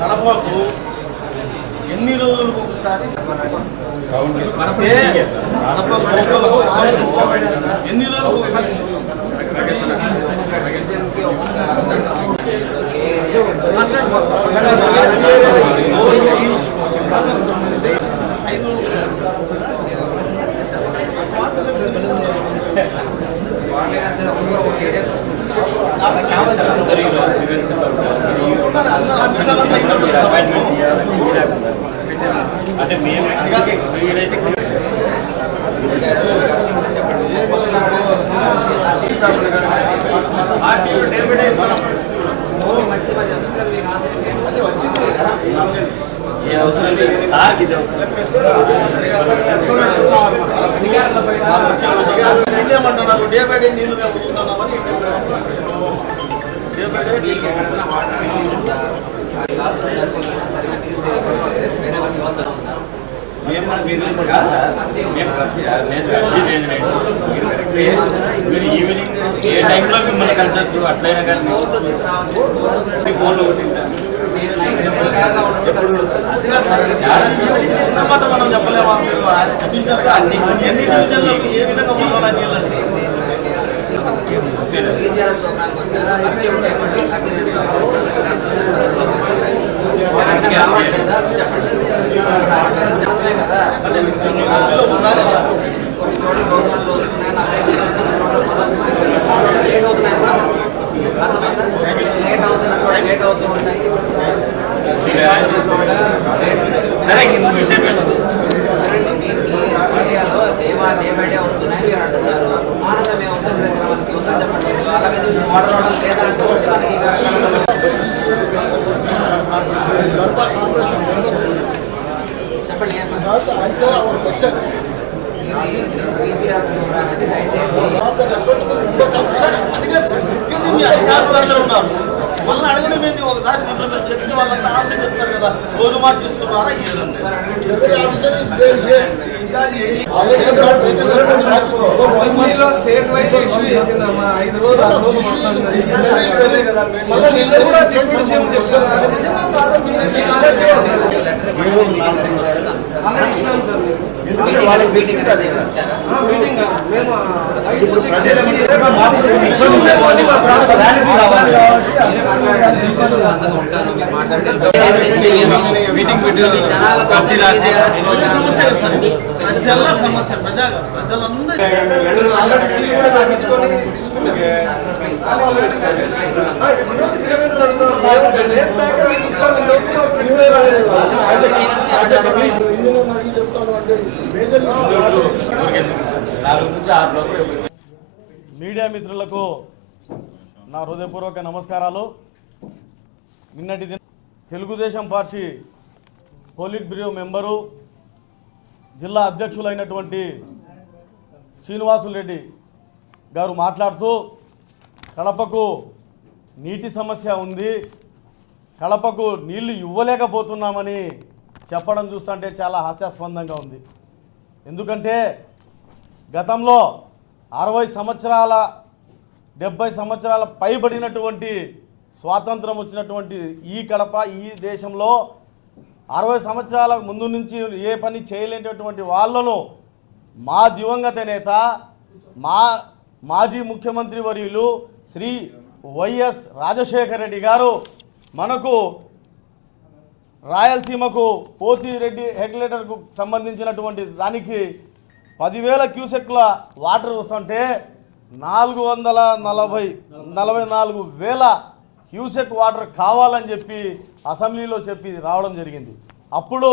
కడపకు ఎన్ని రోజులకు ఒకసారి ఎన్ని రోజులకు ఒకసారి అంటే మేము వీడైతే ఏ అవసరం లేదు సార్ ఇది ఏమంటున్నారు డే బై డే నీళ్లు వస్తున్నామని మీరు ఈవినింగ్ ఏ టైంలో మిమ్మల్ని కలిసొచ్చు అట్లయినా కానీ ఫోన్లో చిన్నమాట మనం చెప్పలేమా కమిషనర్ గా ఎన్ని డివిజన్లకు ఏ విధంగా పోవాలని డే వస్తున్నాయి మీరు అంటున్నారు ఆనందం ఏమవుతుంది దగ్గర మనకి ఉందని చెప్పట్లేదు అలాగే వాటర్ రావడం లేదా అంటే మనకి చెప్పండి పీసీఆర్స్ ప్రోగ్రామ్ అంటే దయచేసి ఉన్నారు మళ్ళీ అడగడం ఏంది ఒకసారి ఇప్పుడు మీరు చెప్పిన వాళ్ళంతా ఆన్సర్ చెప్తారు కదా రోజు మార్చిస్తున్నారా అసెంబ్లీలో స్టేట్ వైజ్ ఇష్యూ చేసిందమ్మా 5 రోజులు మీటింగ్ మేము సమస్య ప్రజలందరూ మీడియా మిత్రులకు నా హృదయపూర్వక నమస్కారాలు. నిన్నటి దిన Telugu Desam party polit bureau member జిల్లా అధ్యక్షులైనటువంటి శ్రీనివాసులరెడ్డి గారు మాట్లాడుతూ కడపకు నీటి సమస్య ఉంది, కడపకు నీళ్లు ఇవ్వలేకపోతున్నామని చెప్పడం చూస్తుంటే చాలా హాస్యాస్పదంగా ఉంది. ఎందుకంటే గతంలో 60 సంవత్సరాల 70 సంవత్సరాల పైబడినటువంటి స్వాతంత్రం వచ్చినటువంటి ఈ కడప ఈ దేశంలో 60 సంవత్సరాల ముందు నుంచి ఏ పని చేయలేనటువంటి వాళ్ళను మా దివంగత నేత మాజీ ముఖ్యమంత్రి వర్యులు శ్రీ వైఎస్ రాజశేఖర రెడ్డి గారు మనకు రాయలసీమకు పోతిరెడ్డి రెగ్యులేటర్కు సంబంధించినటువంటి దానికి 10,000 క్యూసెక్ల వాటర్ వస్తుంటే 444,000 క్యూసెక్ వాటర్ కావాలని చెప్పి అసెంబ్లీలో చెప్పి రావడం జరిగింది. అప్పుడు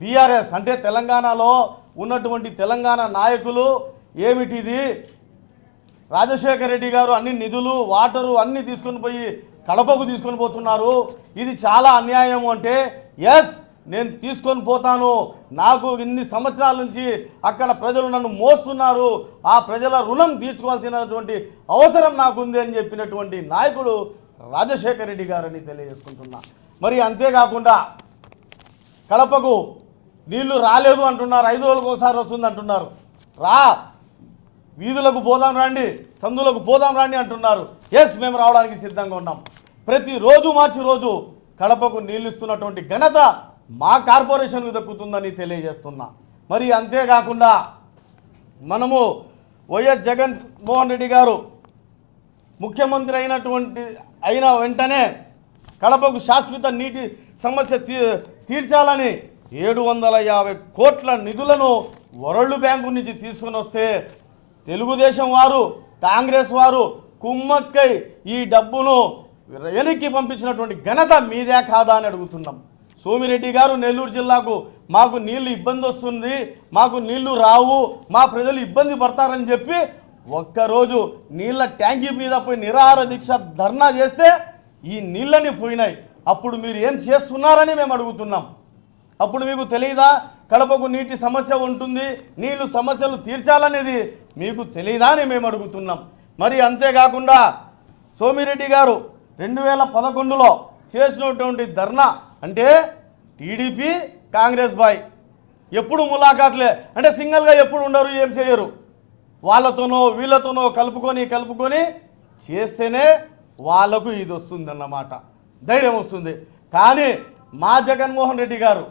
బీఆర్ఎస్ అంటే తెలంగాణలో ఉన్నటువంటి తెలంగాణ నాయకులు ఏమిటిది, రాజశేఖర రెడ్డి గారు అన్ని నిధులు వాటరు అన్నీ తీసుకొని పోయి కడపకు తీసుకొని పోతున్నారు, ఇది చాలా అన్యాయం అంటే ఎస్ నేను తీసుకొని పోతాను, నాకు ఇన్ని సంవత్సరాల నుంచి అక్కడ ప్రజలు నన్ను మోస్తున్నారు, ఆ ప్రజల రుణం తీర్చుకోవాల్సినటువంటి అవసరం నాకుంది అని చెప్పినటువంటి నాయకుడు రాజశేఖర రెడ్డి గారని తెలియజేసుకుంటున్నా. మరి అంతేకాకుండా కడపకు నీళ్లు రాలేదు అంటున్నారు, 5 రోజులకు ఒకసారి వస్తుంది అంటున్నారు. వీధులకు పోదాం రండి, సందులకు పోదాం రండి అంటున్నారు. ఎస్ మేము రావడానికి సిద్ధంగా ఉన్నాం. ప్రతిరోజు మార్చి రోజు కడపకు నీళ్ళు ఇస్తున్నటువంటి ఘనత మా కార్పొరేషన్కు దక్కుతుందని తెలియజేస్తున్నా. మరి అంతేకాకుండా మనము వైఎస్ జగన్మోహన్ రెడ్డి గారు ముఖ్యమంత్రి అయిన వెంటనే కడపకు శాశ్వత నీటి సమస్య తీర్చాలని 750 కోట్ల నిధులను వరల్డ్ బ్యాంకు నుంచి తీసుకొని వస్తే తెలుగుదేశం వారు కాంగ్రెస్ వారు కుమ్మక్కై ఈ డబ్బును వెనక్కి పంపించినటువంటి ఘనత మీదే కాదా అని అడుగుతున్నాం. సోమిరెడ్డి గారు నెల్లూరు జిల్లాకు మాకు నీళ్లు ఇబ్బంది వస్తుంది, మాకు నీళ్లు రావు, మా ప్రజలు ఇబ్బంది పడతారని చెప్పి ఒక్కరోజు నీళ్ళ ట్యాంకీ మీద పోయి నిరాహార దీక్ష ధర్నా చేస్తే ఈ నీళ్ళని పోయినాయి. అప్పుడు మీరు ఏం చేస్తున్నారని మేము అడుగుతున్నాం. అప్పుడు మీకు తెలియదా కడపకు నీటి సమస్య ఉంటుంది, నీళ్లు సమస్యలు తీర్చాలనేది మీకు తెలియదా అని మేము అడుగుతున్నాం. మరి అంతేకాకుండా సోమిరెడ్డి గారు 2011లో చేసినటువంటి ధర్నా అంటే టీడీపీ కాంగ్రెస్ బాయ్ ఎప్పుడు ములాఖాట్లే, అంటే సింగిల్గా ఎప్పుడు ఉండరు, ఏం చేయరు, వాళ్ళతోనో వీళ్ళతోనో కలుపుకొని చేస్తేనే వాళ్ళకు ఇది వస్తుంది అన్నమాట, ధైర్యం వస్తుంది. కానీ మా జగన్మోహన్ రెడ్డి గారు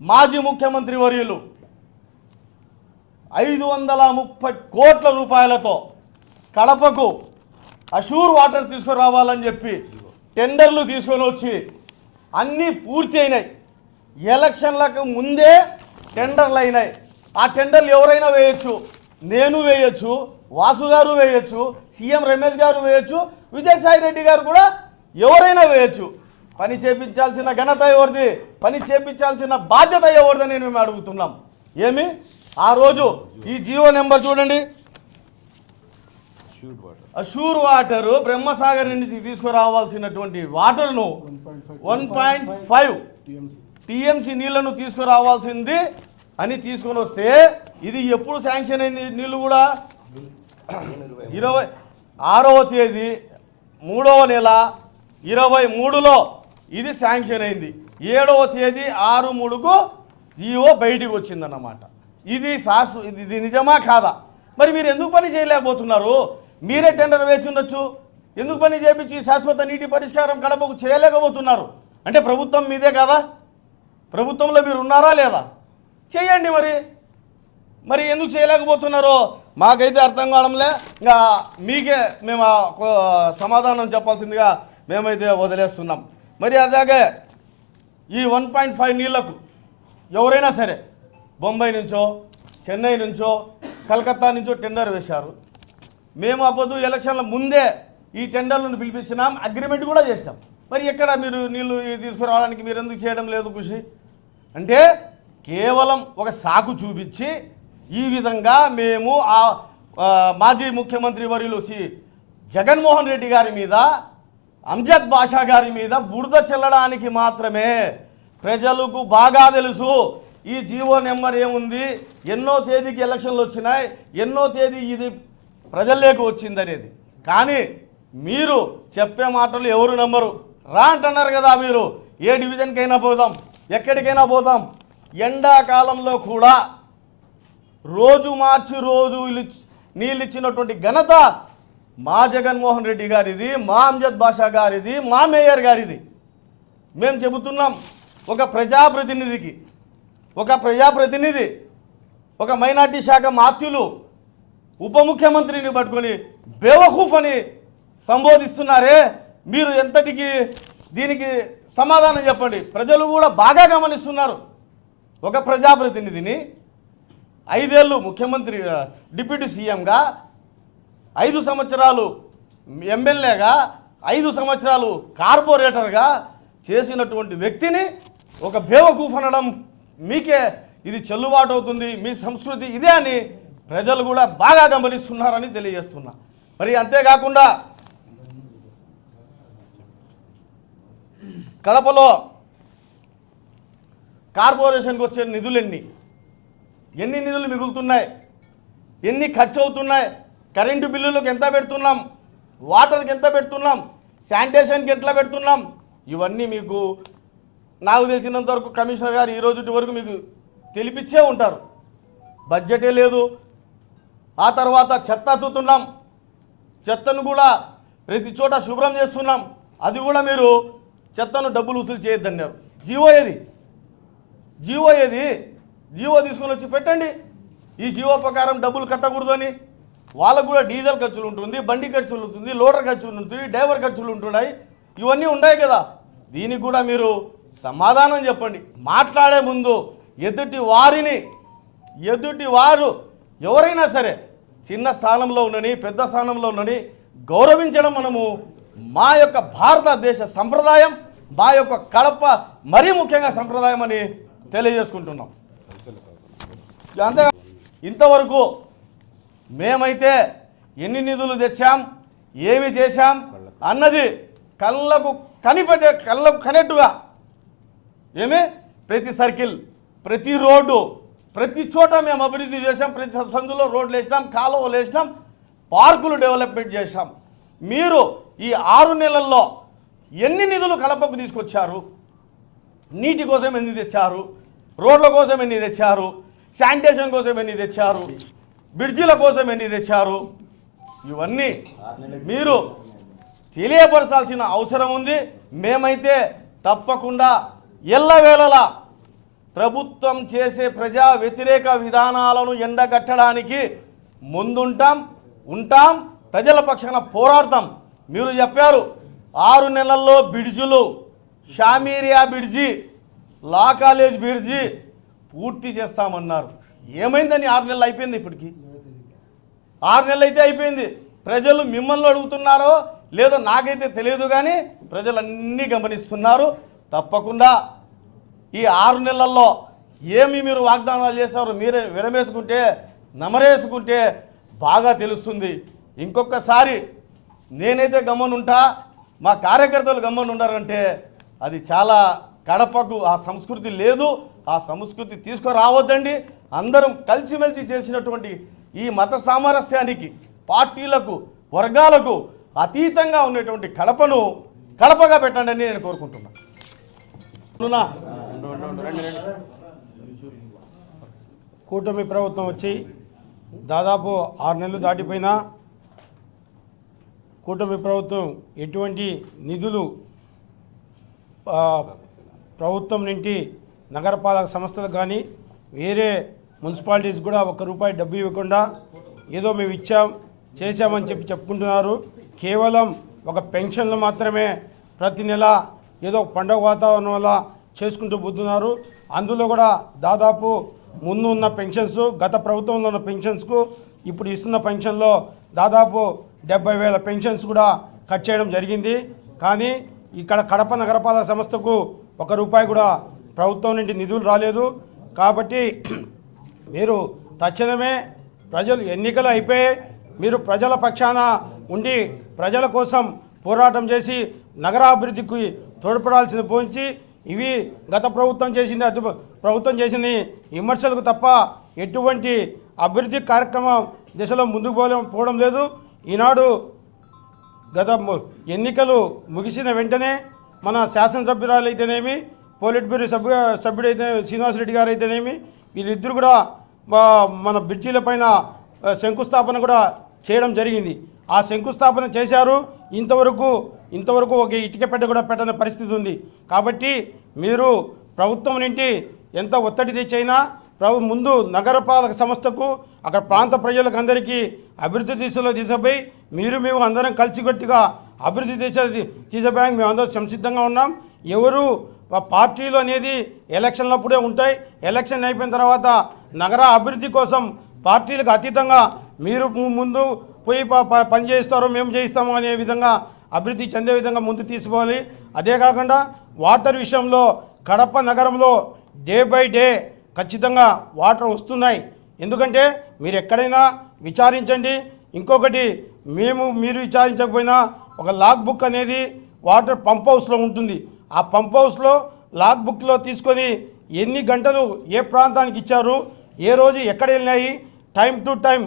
మాజీ ముఖ్యమంత్రి వర్యులు 530 కోట్ల రూపాయలతో కడపకు అష్యూర్ వాటర్ తీసుకురావాలని చెప్పి టెండర్లు తీసుకొని వచ్చి అన్నీ పూర్తి అయినాయి. ఎలక్షన్లకు ముందే టెండర్లు అయినాయి. ఆ టెండర్లు ఎవరైనా వేయచ్చు, నేను వేయచ్చు, వాసు గారు వేయచ్చు, సీఎం రమేష్ గారు వేయచ్చు, విజయసాయి రెడ్డి గారు కూడా ఎవరైనా వేయచ్చు. పని చేపించాల్సిన ఘనత ఎవరిది, పని చేపించాల్సిన బాధ్యత ఎవరిదని మేము అడుగుతున్నాం. ఏమి ఆ రోజు ఈ జియో నెంబర్ చూడండి, అష్యూర్ వాటర్ బ్రహ్మసాగర్ నుంచి తీసుకురావాల్సినటువంటి వాటర్ను 1.5 టీఎంసీ నీళ్లను తీసుకురావాల్సింది అని తీసుకొని వస్తే ఇది ఎప్పుడు శాంక్షన్ అయింది? నీళ్ళు కూడా 26వ తేదీ 3వ నెల 23లో ఇది శాంక్షన్ అయింది. 7వ తేదీ 6/3కు జియో బయటికి వచ్చిందన్నమాట. ఇది నిజమా కాదా? మరి మీరు ఎందుకు పని చేయలేకపోతున్నారు? మీరే టెండర్ వేసి ఉండొచ్చు, ఎందుకు పని చేపించి శాశ్వత నీటి పరిష్కారం కడపకు చేయలేకపోతున్నారు? అంటే ప్రభుత్వం మీదే కాదా? ప్రభుత్వంలో మీరు ఉన్నారా లేదా? చేయండి. మరి ఎందుకు చేయలేకపోతున్నారో మాకైతే అర్థం కావడంలే. ఇంకా మీకే మేము సమాధానం చెప్పాల్సిందిగా మేమైతే వదిలేస్తున్నాం. మరి అలాగే ఈ 1.5 నీళ్లకు ఎవరైనా సరే బొంబాయి నుంచో, చెన్నై నుంచో, కలకత్తా నుంచో టెండర్ వేశారు. మేము అప్పుడు ఎలక్షన్ల ముందే ఈ టెండర్లను పిలిపించినాం, అగ్రిమెంట్ కూడా చేసినాం. మరి ఎక్కడ మీరు నీళ్లు తీసుకురావడానికి మీరు ఎందుకు చేయడం లేదు కృషి? అంటే కేవలం ఒక సాకు చూపించి ఈ విధంగా మేము మాజీ ముఖ్యమంత్రి వర్యులు జగన్మోహన్ రెడ్డి గారి మీద, అంజద్ బాషా గారి మీద బురద చల్లడానికి మాత్రమే. ప్రజలకు బాగా తెలుసు ఈ జీవో నెంబర్ ఏముంది, ఎన్నో తేదీకి ఎలక్షన్లు వచ్చినాయి, ఎన్నో తేదీ ఇది ప్రజల్లోకి వచ్చిందనేది. కానీ మీరు చెప్పే మాటలు ఎవరు నమ్మరు. రా అంటున్నారు కదా, మీరు ఏ డివిజన్కైనా పోదాం, ఎక్కడికైనా పోదాం. ఎండాకాలంలో కూడా రోజు మార్చి రోజు నీళ్ళు ఇచ్చినటువంటి ఘనత మా జగన్మోహన్ రెడ్డి గారిది, మా అంజద్ బాషా గారిది, మా మేయర్ గారిది. మేము చెబుతున్నాం, ఒక ప్రజాప్రతినిధి ఒక మైనార్టీ శాఖ మాత్యులు ఉప ముఖ్యమంత్రిని పట్టుకొని బేవఖూఫ్ అని సంబోధిస్తున్నారే, మీరు ఎంతటికి దీనికి సమాధానం చెప్పండి. ప్రజలు కూడా బాగా గమనిస్తున్నారు. ఒక ప్రజాప్రతినిధిని 5 ఏళ్ళు ముఖ్యమంత్రి డిప్యూటీ సీఎంగా, 5 సంవత్సరాలు ఎమ్మెల్యేగా, 5 సంవత్సరాలు కార్పొరేటర్గా చేసినటువంటి వ్యక్తిని ఒక బేవకూఫ్ అనడం మీకే ఇది చెల్లుబాటు అవుతుంది, మీ సంస్కృతి ఇదే అని ప్రజలు కూడా బాగా గమనిస్తున్నారని తెలియజేస్తున్నా. మరి అంతేకాకుండా కడపలో కార్పొరేషన్కి వచ్చే నిధులెన్ని నిధులు మిగులుతున్నాయి, ఎన్ని ఖర్చు అవుతున్నాయి, కరెంటు బిల్లులకు ఎంత పెడుతున్నాం, వాటర్కి ఎంత పెడుతున్నాం, శానిటేషన్కి ఎట్లా పెడుతున్నాం, ఇవన్నీ మీకు నాకు తెలిసినంత వరకు కమిషనర్ గారు ఈ రోజు వరకు మీకు తెలిపించే ఉంటారు. బడ్జెటే లేదు. ఆ తర్వాత చెత్త అతుతున్నాం, చెత్తను కూడా ప్రతి చోట శుభ్రం చేస్తున్నాం, అది కూడా మీరు చెత్తను డబ్బులు వసూలు చేయొద్దన్నారు. జీవో ఏది? జీవో తీసుకొని వచ్చి పెట్టండి. ఈ జీవో ప్రకారం డబ్బులు కట్టకూడదని. వాళ్ళకు కూడా డీజిల్ ఖర్చులు ఉంటుంది, బండి ఖర్చులు ఉంటుంది, లోడర్ ఖర్చులు ఉంటుంది, డ్రైవర్ ఖర్చులు ఉంటున్నాయి, ఇవన్నీ ఉన్నాయి కదా. దీనికి కూడా మీరు సమాధానం చెప్పండి. మాట్లాడే ముందు ఎదుటి వారు ఎవరైనా సరే చిన్న స్థానంలో ఉన్నని పెద్ద స్థానంలో ఉన్నని గౌరవించడం మనము మా యొక్క భారతదేశ సంప్రదాయం, మా యొక్క కడప మరీ ముఖ్యంగా సంప్రదాయం అని తెలియజేసుకుంటున్నాం. అంతే. ఇంతవరకు మేమైతే ఎన్ని నిధులు తెచ్చాం, ఏమి చేశాం అన్నది కళ్ళకు కనెట్టుగా ప్రతి సర్కిల్, ప్రతి రోడ్డు, ప్రతి చోట మేము అభివృద్ధి చేశాం. ప్రతి సందులో రోడ్లు వేసినాం, కాలువలు వేసినాం, పార్కులు డెవలప్మెంట్ చేశాం. మీరు ఈ 6 నెలల్లో ఎన్ని నిధులు కడపకు తీసుకొచ్చారు? నీటి కోసం ఎన్ని తెచ్చారు? రోడ్ల కోసం ఎన్ని తెచ్చారు? శానిటేషన్ కోసం ఎన్ని తెచ్చారు? బ్రిడ్జిల కోసం ఎన్ని తెచ్చారు? ఇవన్నీ మీరు తెలియపరచాల్సిన అవసరం ఉంది. మేమైతే తప్పకుండా ఎల్లవేళలా ప్రభుత్వం చేసే ప్రజా వ్యతిరేక విధానాలను ఎండగట్టడానికి ఉంటాం, ప్రజల పక్షాన పోరాడతాం. మీరు చెప్పారు 6 నెలల్లో బ్రిడ్జులు, షామీరియా బ్రిడ్జి, లా కాలేజ్ బ్రిడ్జి పూర్తి చేస్తామన్నారు. ఏమైందని 6 నెలలు అయిపోయింది. ఇప్పటికి 6 నెలలు అయితే అయిపోయింది. ప్రజలు మిమ్మల్ని అడుగుతున్నారో లేదో నాకైతే తెలియదు, కానీ ప్రజలన్నీ గమనిస్తున్నారు. తప్పకుండా ఈ 6 నెలల్లో ఏమి మీరు వాగ్దానాలు చేశారో మీరే నమరేసుకుంటే బాగా తెలుస్తుంది. ఇంకొకసారి నేనైతే గమ్మనుంటా, మా కార్యకర్తలు గమ్మనుండారంటే అది చాలా కడపకు ఆ సంస్కృతి లేదు. ఆ సంస్కృతి తీసుకురావద్దండి. అందరం కలిసిమెలిసి చేసినటువంటి ఈ మత సామరస్యానికి, పార్టీలకు, వర్గాలకు అతీతంగా ఉన్నటువంటి కడపగా పెట్టండి అని నేను కోరుకుంటున్నాను. కూటమి ప్రభుత్వం వచ్చి దాదాపు 6 నెలలు దాటిపోయినా కూటమి ప్రభుత్వం ఎటువంటి నిధులు ప్రభుత్వం నుండి నగరపాలక సంస్థలకు కానీ వేరే మున్సిపాలిటీస్ కూడా ₹1 డబ్బు ఇవ్వకుండా ఏదో మేము చేశామని చెప్పుకుంటున్నారు. కేవలం ఒక పెన్షన్లు మాత్రమే ప్రతి నెల ఏదో పండుగ వాతావరణం వల్ల చేసుకుంటూ పోతున్నారు. అందులో కూడా దాదాపు ముందు ఉన్న పెన్షన్స్, గత ప్రభుత్వంలో ఉన్న పెన్షన్స్కు ఇప్పుడు ఇస్తున్న పెన్షన్లో దాదాపు 70,000 పెన్షన్స్ కూడా కట్ చేయడం జరిగింది. కానీ ఇక్కడ కడప నగరపాలక సంస్థకు ₹1 కూడా ప్రభుత్వం నుండి నిధులు రాలేదు. కాబట్టి మీరు తక్షణమే ప్రజలు ఎన్నికలు అయిపోయి మీరు ప్రజల పక్షాన ఉండి ప్రజల కోసం పోరాటం చేసి నగరాభివృద్ధికి తోడ్పడాల్సింది పోంచి ఇవి గత ప్రభుత్వం చేసిన విమర్శలకు తప్ప ఎటువంటి అభివృద్ధి కార్యక్రమం దిశలో ముందుకు పోవడం లేదు. ఈనాడు గత ఎన్నికలు ముగిసిన వెంటనే మన శాసనసభ్యురాలు అయితేనేమి, పోలిట్ బ్యూరో సభ్యుడైతే శ్రీనివాసరెడ్డి గారు అయితేనేమి, వీళ్ళిద్దరు కూడా మన బ్రిడ్జీల పైన శంకుస్థాపన కూడా చేయడం జరిగింది. ఆ శంకుస్థాపన చేశారు. ఇంతవరకు ఒక ఇటుక పెట్ట కూడా పెట్టని పరిస్థితి ఉంది. కాబట్టి మీరు ప్రభుత్వం నుండి ఎంత ఒత్తిడి తెచ్చైనా ముందు నగరపాలక సంస్థకు అక్కడ ప్రాంత ప్రజలకు అందరికీ అభివృద్ధి దిశలో తీసుకుపోయి మేము అందరం కలిసికట్టుగా అభివృద్ధి తీసుకుపోయాక మేము అందరం సంసిద్ధంగా ఉన్నాం. ఎవరు పార్టీలు అనేది ఎలక్షన్లప్పుడే ఉంటాయి. ఎలక్షన్ అయిపోయిన తర్వాత నగర అభివృద్ధి కోసం పార్టీలకు అతీతంగా మీరు ముందు పోయి పని చేస్తారో మేము చేయిస్తాము అనే విధంగా అభివృద్ధి చెందే విధంగా ముందు తీసుకోవాలి. అదే కాకుండా వాటర్ విషయంలో కడప నగరంలో డే బై డే ఖచ్చితంగా వాటర్ వస్తున్నాయి. ఎందుకంటే మీరు ఎక్కడైనా విచారించండి. ఇంకొకటి మీరు విచారించకపోయినా ఒక లాగ్ బుక్ అనేది వాటర్ పంప్ హౌస్లో ఉంటుంది. ఆ పంప్ హౌస్లో లాగ్ బుక్లో తీసుకొని ఎన్ని గంటలు ఏ ప్రాంతానికి ఇచ్చారు, ఏ రోజు ఎక్కడ వెళ్ళినాయి, టైం టు టైం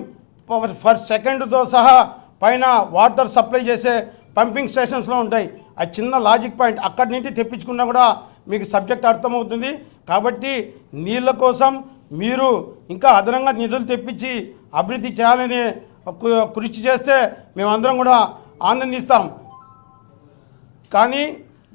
ఫర్ సెకండ్తో సహా పైన వాటర్ సప్లై చేసే పంపింగ్ స్టేషన్స్లో ఉంటాయి. ఆ చిన్న లాజిక్ పాయింట్ అక్కడి నుంచి తెప్పించుకున్నా కూడా మీకు సబ్జెక్ట్ అర్థమవుతుంది. కాబట్టి నీళ్ళ కోసం మీరు ఇంకా అదనంగా నిధులు తెప్పించి అభివృద్ధి చేయాలని కృషి చేస్తే మేమందరం కూడా ఆనందిస్తాం. కానీ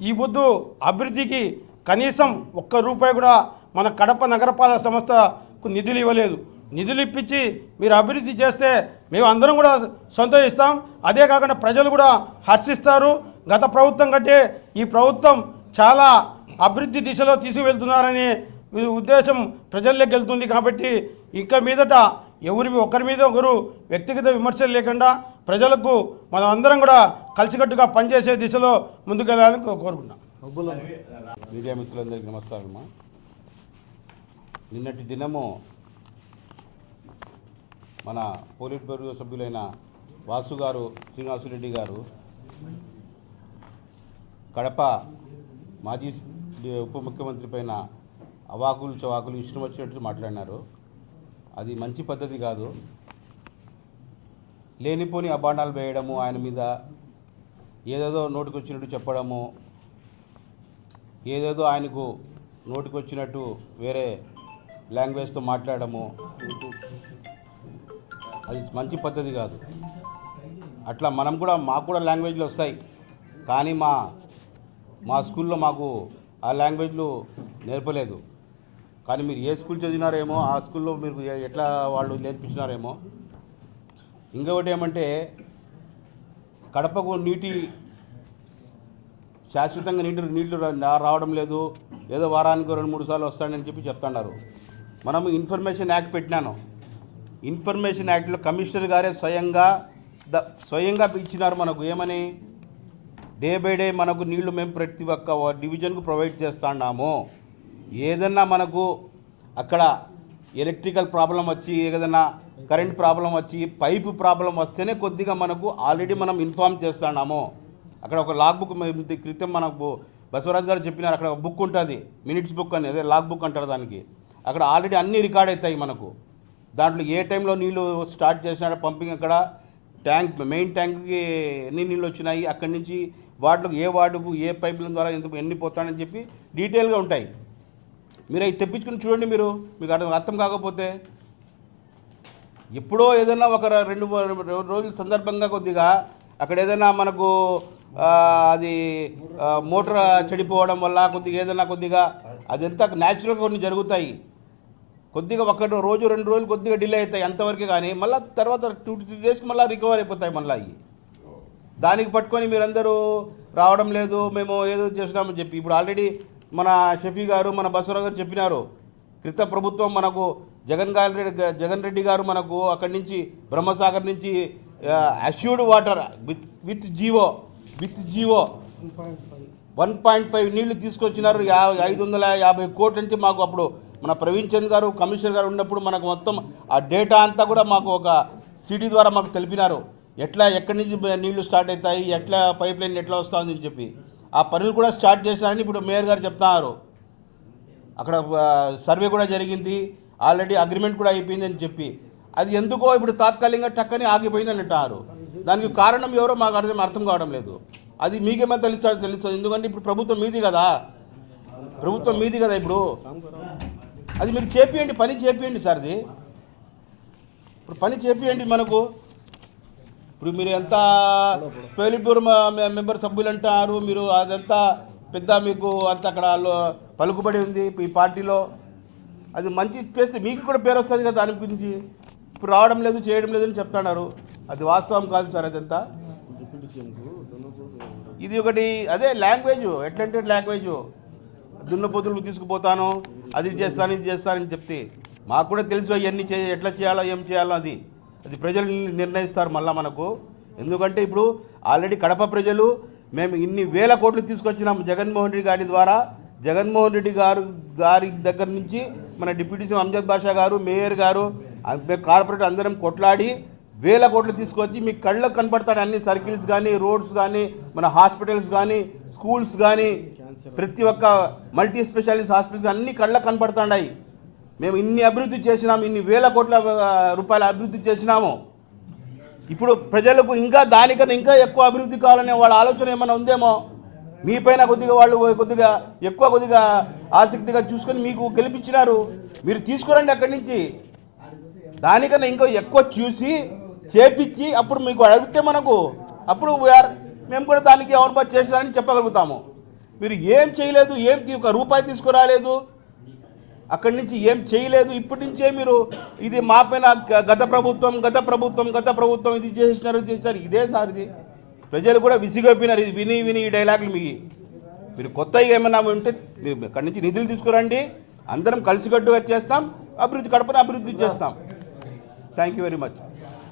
ఈ పొద్దు అభివృద్ధికి కనీసం ఒక్క రూపాయి కూడా మన కడప నగరపాలక సంస్థకు నిధులు ఇవ్వలేదు. నిధులు ఇప్పించి మీరు అభివృద్ధి చేస్తే మేము అందరం కూడా సంతోషిస్తాం. అదే కాకుండా ప్రజలు కూడా హర్షిస్తారు. గత ప్రభుత్వం కంటే ఈ ప్రభుత్వం చాలా అభివృద్ధి దిశలో తీసుకువెళ్తున్నారని ఉద్దేశం ప్రజల్లోకి వెళ్తుంది. కాబట్టి ఇక మీదట ఒకరి మీద ఒకరు వ్యక్తిగత విమర్శలు లేకుండా ప్రజలకు మనం అందరం కూడా కలిసికట్టుగా పనిచేసే దిశలో ముందుకెళ్ళాలని కోరుకుంటున్నాం. మీడియా మిత్రులందరికీ నమస్కారమ్మా. నిన్నటి దినము మన పోలిట్ బ్యూరో సభ్యులైన వాసు గారు, శ్రీనివాసరెడ్డి గారు కడప మాజీ ఉప ముఖ్యమంత్రి పైన అవాకులు చవాకులు ఇష్టం వచ్చినట్టు మాట్లాడినారు. అది మంచి పద్ధతి కాదు. లేనిపోని అభాండాలు వేయడము, ఆయన మీద ఏదేదో నోటికొచ్చినట్టు చెప్పడము, ఏదేదో ఆయనకు నోటికొచ్చినట్టు వేరే లాంగ్వేజ్తో మాట్లాడము, అది మంచి పద్ధతి కాదు. అట్లా మాకు కూడా లాంగ్వేజ్లు వస్తాయి. కానీ మా స్కూల్లో మాకు ఆ లాంగ్వేజ్లు నేర్పలేదు. కానీ మీరు ఏ స్కూల్ చదివినారేమో ఆ స్కూల్లో మీరు ఎట్లా వాళ్ళు నేర్పించినారేమో. ఇంకొకటి ఏమంటే కడపకు శాశ్వతంగా నీళ్లు రావడం లేదు, ఏదో వారానికి 2-3 సార్లు వస్తాడని చెప్పి చెప్తున్నారు. మనము ఇన్ఫర్మేషన్ యాక్ట్ పెట్టినాను. ఇన్ఫర్మేషన్ యాక్ట్లో కమిషనర్ గారే స్వయంగా ఇచ్చినారు మనకు. ఏమని? డే బై డే మనకు నీళ్లు మేము ప్రతి ఒక్క డివిజన్కు ప్రొవైడ్ చేస్తున్నాము. ఏదన్నా మనకు అక్కడ ఎలక్ట్రికల్ ప్రాబ్లం వచ్చి, ఏదైనా కరెంట్ ప్రాబ్లం వచ్చి, పైపు ప్రాబ్లం వస్తేనే కొద్దిగా మనకు ఆల్రెడీ మనం ఇన్ఫామ్ చేస్తున్నాము. అక్కడ ఒక లాగ్ బుక్ క్రితం మనకు బసవరాజ్ గారు చెప్పినారు. అక్కడ ఒక బుక్ ఉంటుంది, మినిట్స్ బుక్ అని, అదే లాగ్ బుక్ అంటారు దానికి. అక్కడ ఆల్రెడీ అన్నీ రికార్డ్ అవుతాయి మనకు. దాంట్లో ఏ టైంలో నీళ్ళు స్టార్ట్ చేసినాడో పంపింగ్, అక్కడ మెయిన్ ట్యాంక్కి ఎన్ని నీళ్ళు వచ్చినాయి, అక్కడి నుంచి ఏ వార్డుకు ఏ పైపుల ద్వారా ఎన్ని పోతాడని చెప్పి డీటెయిల్గా ఉంటాయి. మీరు అవి తెప్పించుకుని చూడండి. మీకు అర్థం కాకపోతే ఎప్పుడో ఏదైనా ఒక 2-3 రోజుల సందర్భంగా కొద్దిగా అక్కడ ఏదైనా మనకు అది మోటార్ చెడిపోవడం వల్ల కొద్దిగా అదంతా న్యాచురల్గా కొన్ని జరుగుతాయి. కొద్దిగా 1 రోజు 2 రోజులు కొద్దిగా డిలే అవుతాయి అంతవరకే. కానీ మళ్ళీ తర్వాత 2-3 డేస్కి మళ్ళీ రికవర్ అయిపోతాయి. మళ్ళీ అవి దానికి పట్టుకొని మీరందరూ రావడం లేదు, మేము ఏదో చేసినామని చెప్పి. ఇప్పుడు ఆల్రెడీ మన షఫీ గారు, మన బసవరాజు గారు చెప్పినారు. క్రిత ప్రభుత్వం మనకు జగన్ రెడ్డి గారు మనకు అక్కడి నుంచి బ్రహ్మసాగర్ నుంచి అష్యూర్డ్ వాటర్ విత్ జీవో 1.5 నీళ్లు తీసుకొచ్చినారు. 550 కోట్ల నుంచి మాకు అప్పుడు మన ప్రవీణ్ చంద్ గారు కమిషనర్ గారు ఉన్నప్పుడు మనకు మొత్తం ఆ డేటా అంతా కూడా మాకు ఒక సిటీ ద్వారా మాకు తెలిపినారు. ఎక్కడి నుంచి నీళ్లు స్టార్ట్ అవుతాయి, ఎట్లా పైప్ లైన్ ఎట్లా వస్తుందని చెప్పి. ఆ పనులు కూడా స్టార్ట్ చేశారని ఇప్పుడు మేయర్ గారు చెప్తున్నారు. అక్కడ సర్వే కూడా జరిగింది, ఆల్రెడీ అగ్రిమెంట్ కూడా అయిపోయిందని చెప్పి. అది ఎందుకో ఇప్పుడు తాత్కాలికంగా టక్కని ఆగిపోయిందని అంటారు. దానికి కారణం ఎవరో మాకు అర్థం కావడం లేదు. అది మీకేమైనా తెలుస్తుంది. ఎందుకంటే ఇప్పుడు ప్రభుత్వం మీది కదా ఇప్పుడు. అది మీరు చేపియండి, పని చేపియండి సార్. అది ఇప్పుడు పని చేపియండి మనకు. ఇప్పుడు మీరు ఎంత పోలిట్ బ్యూరో మెంబర్ సభ్యులు అంటారు, మీరు అదంతా పెద్ద మీకు అంత అక్కడ పలుకుబడి ఉంది ఈ పార్టీలో. అది మంచి చేస్తే మీకు కూడా పేరు వస్తుంది కదా దాని గురించి. ఇప్పుడు రావడం లేదు, చేయడం లేదని చెప్తున్నారు. అది వాస్తవం కాదు సార్. అదంతా ఇది ఒకటి అదే లాంగ్వేజ్, ఎట్లాంటి లాంగ్వేజ్. దున్నపోతులు తీసుకుపోతాను, అది చేస్తాను, ఇది చేస్తానని చెప్తే మాకు కూడా తెలుసు అవన్నీ ఎట్లా చేయాలో ఏం చేయాలో. అది ప్రజలు నిర్ణయిస్తారు మళ్ళీ మనకు. ఎందుకంటే ఇప్పుడు ఆల్రెడీ కడప ప్రజలు మేము ఇన్ని వేల కోట్లు తీసుకొచ్చినాము జగన్మోహన్ రెడ్డి గారి ద్వారా. జగన్మోహన్ రెడ్డి గారి దగ్గర నుంచి మన డిప్యూటీ సీఎం అంజద్ బాషా గారు, మేయర్ గారు, కార్పొరేటర్ అందరం కొట్లాడి వేల కోట్లు తీసుకొచ్చి మీకు కళ్ళకు కనపడతాడు. అన్ని సర్కిల్స్ కానీ, రోడ్స్ కానీ, మన హాస్పిటల్స్ కానీ, స్కూల్స్ కానీ, ప్రతి ఒక్క మల్టీ స్పెషాలిటీ హాస్పిటల్స్ అన్ని కళ్ళకు కనపడుతున్నాయి. మేము ఇన్ని అభివృద్ధి చేసినాము, ఇన్ని వేల కోట్ల రూపాయల అభివృద్ధి చేసినాము. ఇప్పుడు ప్రజలకు ఇంకా దానికన్నా ఇంకా ఎక్కువ అభివృద్ధి కావాలనే వాళ్ళ ఆలోచన ఏమైనా ఉందేమో. మీపైన వాళ్ళు కొద్దిగా ఆసక్తిగా చూసుకొని మీకు గెలిపించినారు. మీరు తీసుకురండి అక్కడి నుంచి. దానికన్నా ఇంకా ఎక్కువ చూసి చేపించి అప్పుడు మీకు అడిగితే మనకు అప్పుడు మేము కూడా దానికి అవును చేసినారని చెప్పగలుగుతాము. మీరు ఏం చేయలేదు, ఒక రూపాయి తీసుకురాలేదు, అక్కడి నుంచి ఏం చేయలేదు. ఇప్పటి నుంచే మీరు ఇది మా పైన గత ప్రభుత్వం ఇది చేసినారు. ఇదే సార్ ఇది ప్రజలు కూడా విసిగొప్పినారు. ఇది విని ఈ డైలాగులు మీరు కొత్తగా ఏమైనా ఉంటే మీరు అక్కడి నుంచి నిధులు తీసుకురండి, అందరం కలిసికట్టుగా చేస్తాం, కడపను అభివృద్ధి చేస్తాం. Thank you very much.